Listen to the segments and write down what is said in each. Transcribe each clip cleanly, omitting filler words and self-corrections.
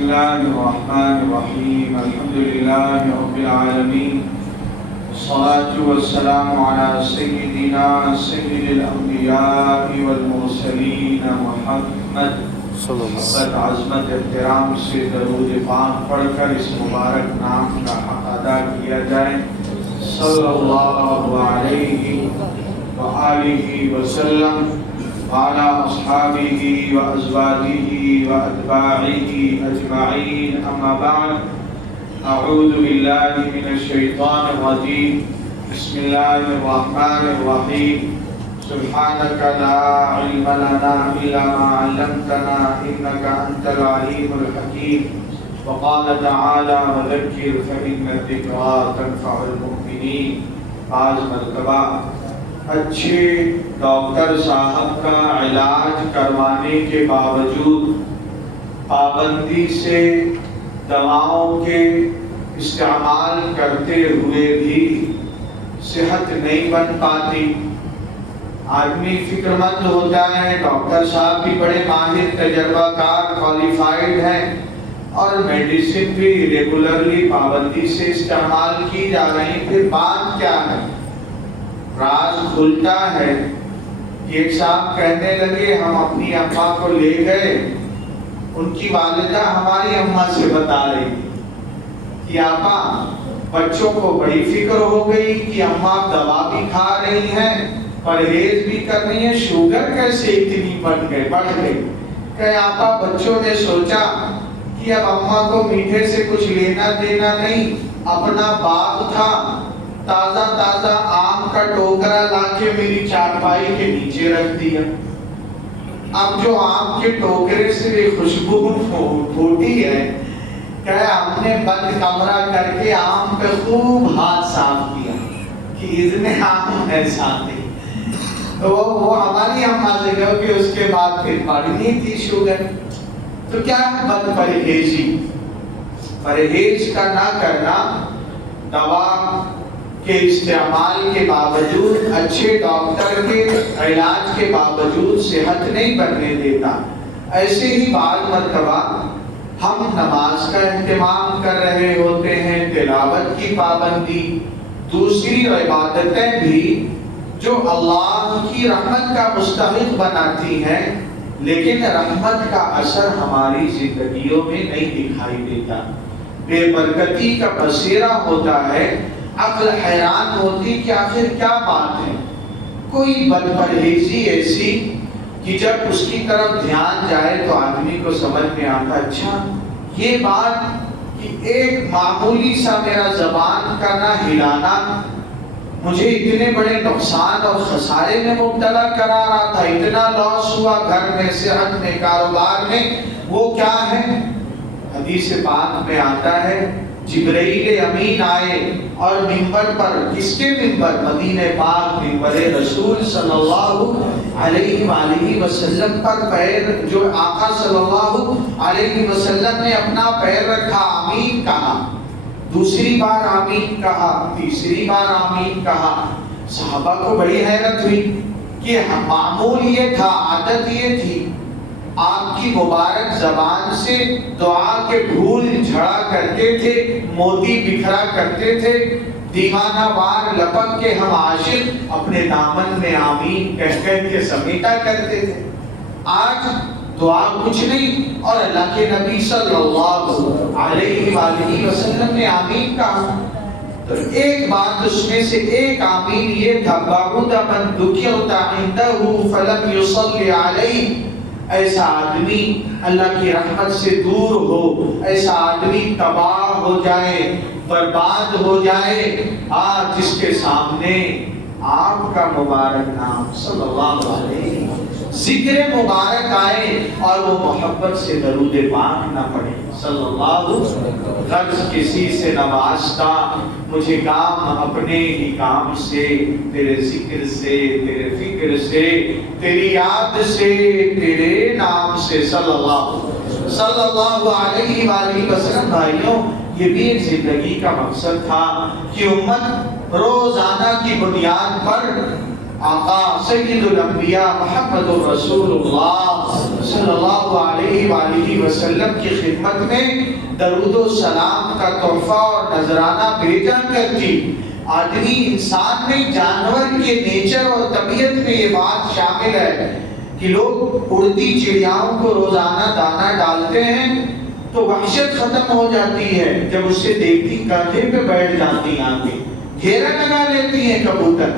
الله الرحمن الرحيم الحمد لله رب العالمين والصلاة والسلام على سيدنا سيد الأنبياء والمرسلين محمد محبت عظمت احترام سے درود پاک پڑھ کر اس مبارک نام کا حق ادا کیا جائے صلی اللہ علیہ وآلہ وسلم وعلى أصحابه وأزواجه وأتباعه أجمعين أما بعد أعوذ بالله من الشيطان الرجيم بسم الله الرحمن الرحيم سبحانك لا علم لنا إلا ما علمتنا إنك أنت العليم الحكيم وقال تعالى وذكر فإن الذكرى تنفع المؤمنين بعض مرتبہ اچھے ڈاکٹر صاحب کا علاج کروانے کے باوجود پابندی سے دواؤں کے استعمال کرتے ہوئے بھی صحت نہیں بن پاتی. آدمی فکر مند ہوتا ہے، ڈاکٹر صاحب بھی بڑے ماہر تجربہ کار کوالیفائڈ ہیں اور میڈیسن بھی ریگولرلی پابندی سے استعمال کی جا رہی. پھر بات کیا ہے؟ راز کھلتا ہے. ایک صاحب کہنے لگے ہم اپنی اماں کو لے گئے، ان کی والدہ ہماری اماں سے بتا رہی تھی کہ آپا بچوں کو بڑی فکر ہو گئی کہ اماں دوا بھی کھا رہی ہیں، پرہیز بھی کر رہی ہیں، شوگر کیسے اتنی بڑھ گئی. کہ آپا بچوں نے سوچا کہ اب اماں کو میٹھے سے کچھ لینا دینا نہیں، اپنا باغ تھا، تازہ تازہ آم کا ٹوکرا لا کے میری چارپائی کے نیچے رکھ دیا. اب جو آم کے ٹوکرے سے خوشبو پھوٹی ہے، کہ ہم نے بند کمرہ کر کے آم پہ خوب ہاتھ صاف کیا کہ اتنے آم ہے ساتھی. تو وہ ہماری اماں سے کہو کہ اس کے بعد پھر بڑھنی تھی شوگر. تو کیا ہے بد پرہیزی؟ پرہیز کا نہ کرنا دوا کے استعمال کے باوجود، اچھے ڈاکٹر کے علاج کے باوجود صحت نہیں بننے دیتا. ایسے ہی بعض مرتبہ ہم نماز کا اہتمام کر رہے ہوتے ہیں، تلاوت کی پابندی، دوسری عبادتیں بھی جو اللہ کی رحمت کا مستحق بناتی ہیں، لیکن رحمت کا اثر ہماری زندگیوں میں نہیں دکھائی دیتا. بے برکتی کا بسیرا ہوتا ہے. عقل حیران ہوتی کہ آخر کیا بات ہے. کوئی بد پرہیزی ایسی کہ جب اس کی طرف دھیان جائے تو آدمی کو سمجھ میں آتا اچھا یہ بات کہ ایک معمولی سا میرا زبان کا نہ ہلانا مجھے اتنے بڑے نقصان اور خسارے میں مبتلا کرا رہا تھا، اتنا لاس ہوا گھر میں، صحت میں، کاروبار میں. وہ کیا ہے؟ حدیث پاک میں آتا ہے جبرائیل امین آئے اور منبر پر، کس کے منبر؟ مدینہ پاک، منبر رسول صلی اللہ علیہ وآلہ وسلم پر پیر، جو آقا صلی اللہ علیہ وسلم نے اپنا پیر رکھا، آمین کہا، دوسری بار آمین کہا، تیسری بار آمین کہا. صحابہ کو بڑی حیرت ہوئی کہ معمول یہ تھا، عادت یہ تھی، آپ کی مبارک زبان سے دعا کے پھول جھڑا کرتے تھے، موتی بکھرا کرتے تھے، دیوانہ وار لپک کے ہم عاشق اپنے دامن میں آمین کہہ کے سمیٹا کرتے تھے. آج دعا کچھ نہیں اور اللہ کے نبی صلی اللہ علیہ وآلہ وسلم نے آمین کہا. تو ایک بات اس میں سے ایک آمین یہ تھا بعد من ذکرت عنده فلم يصلي علیہ. ایسا آدمی اللہ کی رحمت سے دور ہو، ایسا آدمی تباہ ہو جائے، برباد ہو جائے، جس کے سامنے آپ کا مبارک نام صلی اللہ علیہ وسلم ذکر مبارک آئے اور وہ محبت سے درود پاک نہ پڑھے صلی اللہ علیہ وسلم. غرض کسی سے نوازتا مجھے کام اپنے ہی کام سے، تیرے ذکر سے، تیرے فکر سے، تیری یاد سے، تیرے نام سے صلی اللہ علیہ وآلہ وسلم. بھائیوں یہ بھی ایک زندگی کا مقصد تھا کہ امت روزانہ کی بنیاد پر آقا سید الانبیاء محمد رسول اللہ صلی اللہ علیہ وآلہ وسلم کی خدمت میں درود و سلام کا تحفہ اور نذرانہ بھیجا کرتی۔ آدمی انسان میں جانور کے نیچر اور طبیعت میں یہ بات شامل ہے کہ لوگ اڑتی چڑیاؤں کو روزانہ دانہ ڈالتے ہیں تو وحشت ختم ہو جاتی ہے، جب اسے دیکھتی کندھے پہ بیٹھ جاتی آنکھیں، گھیرا لگا لیتی ہیں کبوتر۔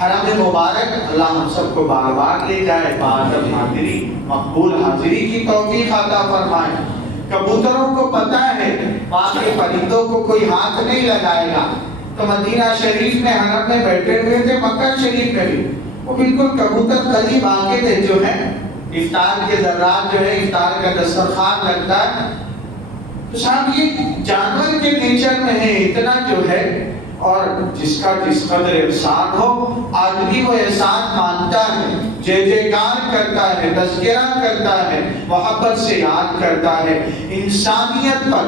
حرم مبارک اللہ ہم سب کو بار بار لے جائے، بادل حاضری مقبول حاضری کی توفیق عطا فرمائے۔ کبوتروں کو پتہ ہے وہاں کے پرندوں کو کوئی ہاتھ نہیں لگائے گا، تو مدینہ شریف میں حرم میں بیٹھے ہوئے تھے، مکہ شریف میں بھی وہ بالکل کبوتر قریب آ کے جو ہے افطار کے ذرات جو ہے افطار کا دسترخوان لگتا ہے، تو صاحب یہ جانور کے نیچر میں ہے اتنا جو ہے، اور جس کا جس قدر احسان ہو آدمی وہ احسان مانتا ہے، جے جےکار کرتا ہے، تذکرہ کرتا ہے، محبت سے یاد کرتا ہے۔ انسانیت پر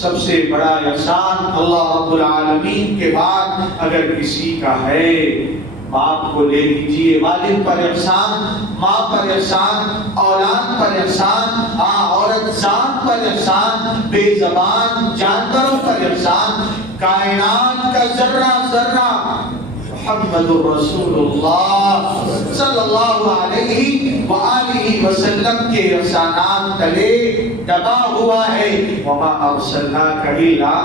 سب سے بڑا احسان اللہ رب العالمین کے بعد اگر کسی کا ہے، باپ کو لے لیجیے، والد پر احسان، ماں پر احسان، اولاد پر احسان، عورت ذات پر احسان، بے زبان جانوروں پر احسان، کائنات کا ذرہ ذرہ محمد رسول اللہ صلی اللہ علیہ وآلہ وسلم کے احسانات تلے دبا ہوا ہے۔ وما ارسلناک الا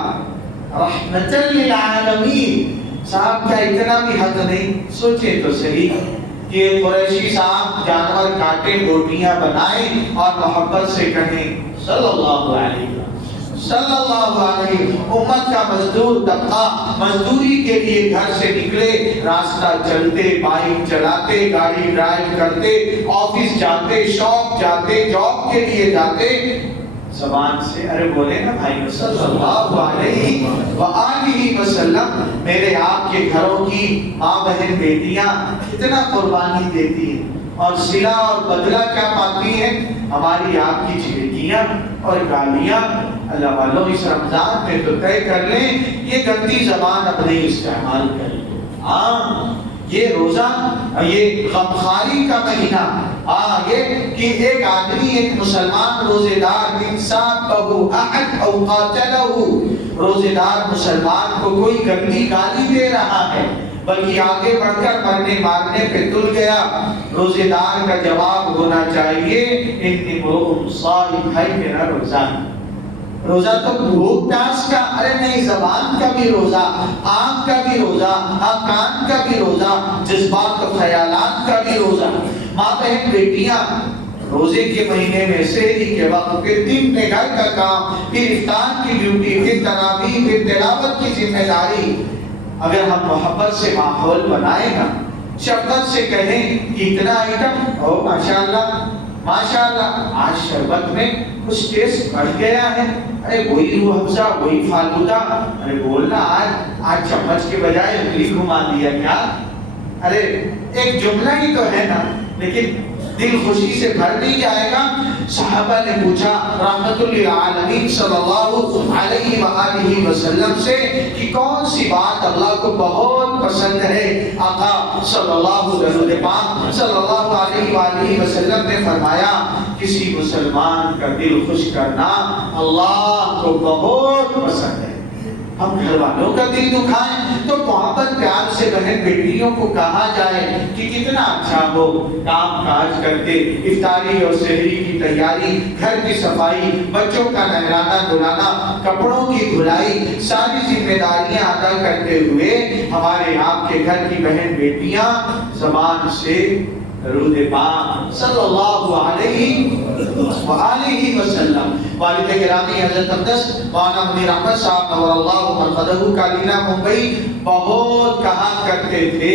رحمۃ للعالمین۔ صاحب کیا اتنا بھی حد نہیں؟ سوچیں تو صحیح کہ قریشی صاحب جانور کاٹے بوٹیاں بنائیں اور محبت سے کہیں صلی اللہ علیہ وسلم، صلی اللہ علیہ وسلم۔ امت کا مزدور طبقہ مزدوری کے لیے گھر سے نکلے، راستہ چلتے، بائک چلاتے، گاڑی ڈرائیو کرتے، آفس جاتے، شاپ جاتے، جاب کے لیے جاتے، زبان سے ارے بولے نا بھائی صلی اللہ علیہ وآلہ وسلم۔ میرے آپ کے گھروں کی ماں بہن بیٹیاں اتنا قربانی دیتی ہیں اور صلہ اور بدلہ کیا پاتی ہیں؟ ہماری آپ کی چھڑکیاں اور گالیاں۔ اللہ والوں اس رمضان میں تو طے کر لیں یہ گندی زبان اب نہیں استعمال کریں۔ ہاں یہ روزہ، یہ غمخواری کا مہینہ، یہ کہ ایک آدمی، ایک مسلمان روزے دار انسان بہو احد او قاتلہ، روزے دار مسلمان کو کوئی گندی گالی دے رہا ہے بلکہ آگے بڑھ کر مرنے مارنے پہ تل گیا، روزے دار کا جواب ہونا چاہیے انی امرؤ صائم، ہے میرا روزہ۔ روزہ تو بھوک پیاس کا، ارے نہیں، زبان کا بھی روزہ، آنکھ کا بھی روزہ، کان کا بھی روزہ، جذبات و خیالات کا بھی روزہ۔ ماں بہن بیٹیاں روزے کے مہینے میں سحری کے وقت، پھر دن میں گھر کا کام، پھر افطار کی ڈیوٹی، پھر تراویح، پھر تلاوت کی ذمہ داری۔ اگر ہم محبت سے ماحول بنائیں نا، شفقت سے کہیں کہ اتنا آئٹم، او ماشاءاللہ ماشاءاللہ، آج شربت میں کچھ ٹیسٹ بڑھ گیا ہے، ارے وہی روح افزا، وہی فالودہ، ارے بولنا آج چمچ کے بجائے انگلی گھما دیا کیا؟ ارے ایک جملہ ہی تو ہے نا، لیکن دل خوشی سے بھر نہیں جائے گا۔ صحابہ نے پوچھا رحمت للعالمین صلی اللہ علیہ وآلہ وسلم سے کہ کون سی بات اللہ کو بہت پسند ہے؟ آقا صلی اللہ علیہ وآلہ وسلم نے فرمایا کسی مسلمان کا دل خوش کرنا اللہ کو بہت پسند ہے۔ ہم گھر والوں کا دل دکھائیں تو محبت پیار سے بہن بیٹیوں کو کہا جائے کہ کتنا اچھا ہو، کام کاج کرتے، افطاری اور سحری کی تیاری، گھر کی صفائی، بچوں کا نہلانا دھلانا، کپڑوں کی دھلائی، ساری ذمہ داریاں ادا کرتے ہوئے ہمارے آپ کے گھر کی بہن بیٹیاں زبان سے درود پاک صلی اللہ علیہ وآلہ وسلم۔ والد گرامی حضرت اقدس مولانا منیر احمد صاحب نور اللہ مرقدہ کالینہ ممبئی بہت کہا کرتے تھے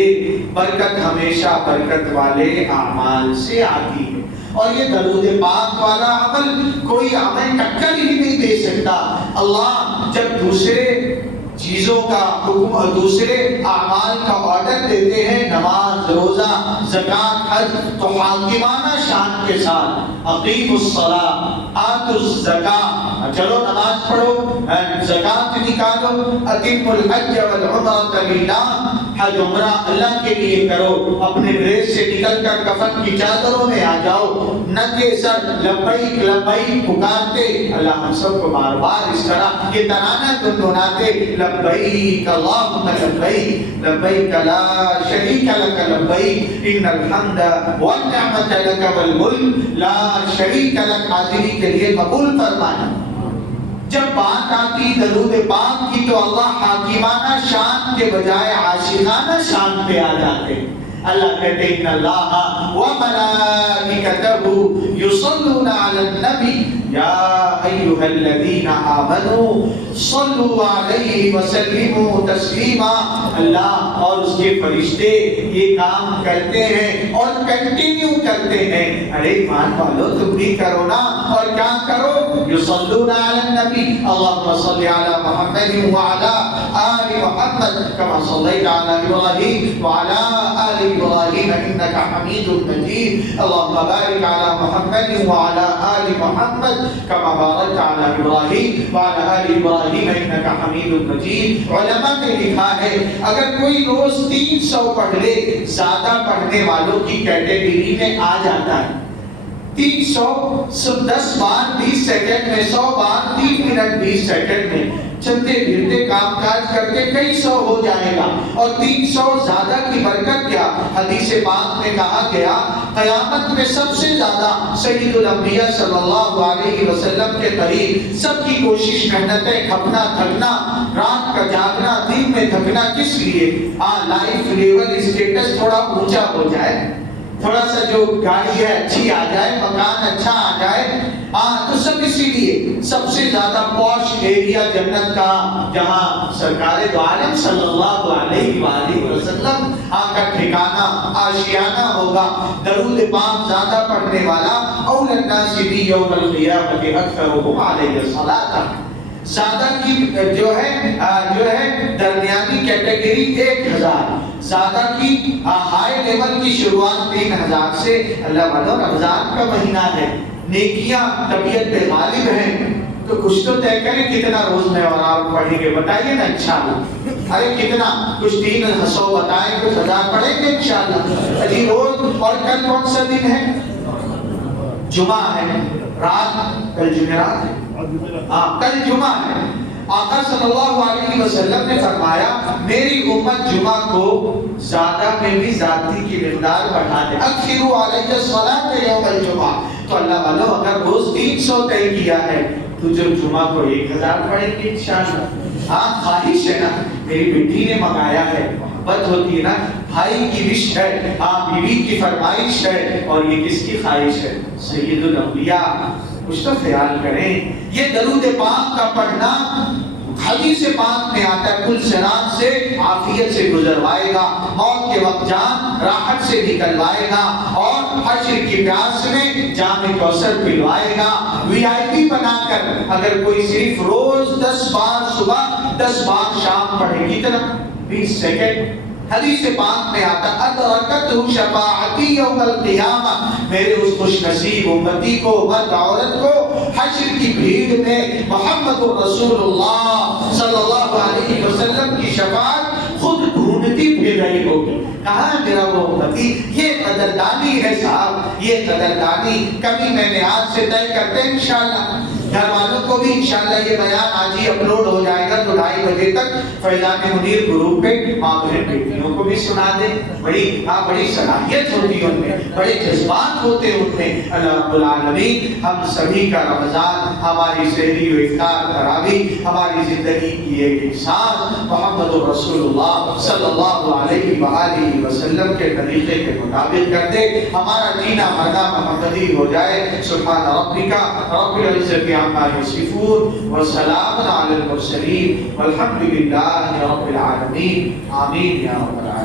برکت ہمیشہ برکت والے اعمال سے آتی ہے، اور یہ درود پاک والا عمل کوئی عمل ٹکر ہی نہیں دے سکتا۔ اللہ جب دوسرے چیزوں کا حکم اور دوسرے اعمال کا آرڈر دیتے ہیں، نماز، روزہ، زکات، حج، تو حاکمانہ شان کے ساتھ اقیموا الصلاۃ آتوا الزکاۃ، چلو نماز پڑھو، زکات نکالو، اتموا الحج والعمرۃ للہ، حج عمرہ اللہ کے لیے کرو، اپنے ڈریس سے نکل کر کفن کی چادروں میں آ جاؤ، نہ کہ سر لبیک لبیک پکارتے۔ اللہ ہم سب کو بار بار اس طرح یہ ترانہ گنگناتے، لبیک اللہم لبیک لبیک لا شریک لک لبیک ان الحمد والنعمت لک والملک لا شریک لک، حاضری کے لیے قبول فرمائے۔ جب بات آتی درود پاک کی تو اللہ حاکمانہ شان کے بجائے عاشقانہ شان پہ آ جاتے۔ اللہ کہتے ہیں ان اللہ وملائکتہ یصلون علی النبی یا ایھا الذین آمنوا صلوا علیہ وسلموا تسلیما۔ اللہ اور اس کے فرشتے یہ کام کرتے ہیں اور کنٹینیو کرتے ہیں۔ ارے ایمان والو تم بھی کرو نا، اور کیا کرو؟ یصلون علی النبی، اللہم صل علی محمد وعلی آل محمد کما صلیت علی ابراہیم وعلی آل ابراہیم انک حمید مجید، اللہم بارک علی محمد وعلی آل محمد کما بارکت علی ابراہیم وعلی آل ابراہیم انک حمید مجید۔ علماء نے لکھا ہے اگر کوئی روز 300 پڑھ لے، زیادہ پڑھنے والوں کی کیٹیگری میں آ جاتا ہے۔ 300 10 بار 20 سیکنڈ میں، 100 بار 3 منٹ 20 سیکنڈ میں، چلتے پھرتے کام کاج کر کے کئی سو ہو جائے گا۔ اور 300 زیادہ کی برکت کیا؟ حدیث پاک میں کہا گیا قیامت میں سب سے زیادہ سید الانبیاء صلی اللہ علیہ وسلم کے قریب سب کی کوشش محنتیں، کھپنا تھکنا، رات کا جاگنا، دن میں تھکنا کس لیے؟ لائف لیول اسٹیٹس تھوڑا اونچا ہو جائے، تھوڑا سا جو گاڑی ہے اچھی آ جائے، مکان اچھا آ جائے، تو سب اسی لیے سب سے زیادہ پوش ایریا جنت کا جہاں سرکار دو عالم صلی اللہ علیہ وآلہ وسلم کا ٹھکانہ آشیانہ ہوگا۔ درود پاک زیادہ پڑھنے والا اول الناس بی یوم القیامۃ اکثرهم علیہ الصلاۃ، زیادہ کی جو ہے درمیانی کیٹیگری 1000، زیادہ کی ہائی لیول کی شروعات 3000 سے۔ اللہ والو رمضان کا مہینہ ہے، نیکیاں طبیعت پہ غالب ہیں، تو کچھ تو طے کریں کتنا روز میں اور آپ پڑھیں گے، بتائیے نا انشاءاللہ۔ ارے کتنا، کچھ 300 بتائیں، کچھ 1000 پڑھیں گے انشاءاللہ جی روز۔ اور کل کون سا دن ہے؟ جمعہ ہے، رات کل جمعرات ہے، کل جمعہ ہے۔ آقا صلی اللہ علیہ وسلم نے فرمایا میری امت جمعہ کو زیادہ میں بھی زیادتی کی مقدار بڑھا دے، اکثروا علیہ الصلاۃ یوم الجمعہ۔ تو اللہ والو اگر روز 300 طے کیا ہے تو جو جمعہ کو 1000 پڑھیں گے انشاءاللہ۔ خواہش ہے نا، میری بیٹی نے منگایا ہے، محبت ہوتی ہے نا، بھائی کی وش ہے، بیوی کی فرمائش ہے، اور یہ کس کی خواہش ہے؟ سید الانبیاء۔ کچھ تو خیال کریں، یہ درود پاک کا پڑھنا حدیث پاک میں آتا ہے، کل صراط سے عافیت سے گزروائے گا، موت کے وقت جان راحت سے نکلوائے گا، اور حشر کی پیاس میں جام کوثر پلوائے گا۔ وی آئی پی بنا کر اگر کوئی صرف روز 10 بار صبح 10 بار شام پڑھے، کتنا؟ 20 سیکنڈ۔ حدیث پاک میں آتا ادرکتہ شفاعتی یوم القیامہ، میرے اس خوش نصیب امتی کو، مرد عورت کو حشر کی بھیڑ میں محمد رسول اللہ صلی اللہ علیہ وسلم کی شفاعت خود ڈھونڈتی پھر رہی ہوگی، کہاں ہے میرا وہ امتی؟ یہ قدردانی ہے صاحب، یہ قدردانی کبھی میں نے آج سے طے کرتے ہیں انشاءاللہ۔ گھر والوں کو بھی انشاءاللہ یہ بیان آج ہی اپلوڈ ہو جائے گا تو 2:30 بجے تک فیضان منیر گروپ پہ ماں بہن بیٹیوں کو بھی سنا دیں۔ بڑی صلاحیت ہوتی ہے ان میں، بڑے جذبات ہوتے ہیں ان میں۔ اللہ رب العالمین ہم سبھی کا رمضان، ہماری سحری و افطار تراویح، ہماری زندگی کی ایک انسان محمد رسول اللہ صلی اللہ علیہ وآلہ وسلم کے طریقے کے مطابق کر دے، ہمارا جینا مرنا محمدی ہو جائے۔ سبحان ربک رب العزت عما یصفون وسلام علی المرسلین والحمد للہ رب العالمین، آمین یا رب العالمین۔